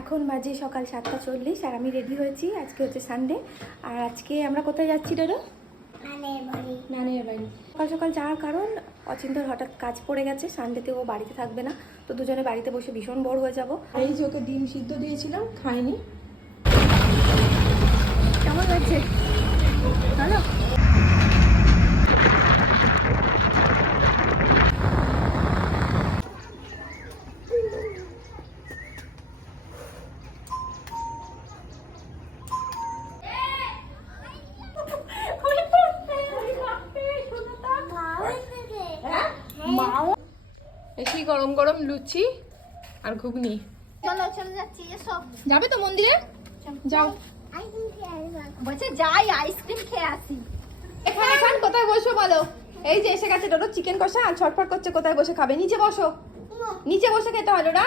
এখন বাজে সকাল 7:40 আর আমি রেডি হয়েছি। আজকে হচ্ছে সানডে। আর আজকে আমরা কোথায় যাচ্ছি ডোডো? নানের বাড়ি। সকাল সকাল যাওয়ার কারণ অচিন্তর হঠাৎ কাজ পড়ে গেছে, সানডেতে ও বাড়িতে থাকবে না, তো দুজনে বাড়িতে বসে ভীষণ বোর হয়ে যাবো। এই যে ওকে ডিম সিদ্ধ দিয়েছিলাম, খাইনি। কেমন লাগছে? ভালো। বেশি গরম গরম লুচি আর ঘুগনি। চলো চলে যাচ্ছি, এসো। যাবে তো মন্দিরে? যাও। বলছে যাই আইসক্রিম খেয়ে আসি। এখানে খান, কোথায় বসো বলো? এই যে এসে গেছে ডোডো চিকেন কষা আর ছটফট করছে, কোথায় বসে খাবে? নিচে বসো, নিচে বসে খেতে হয় ডোডা।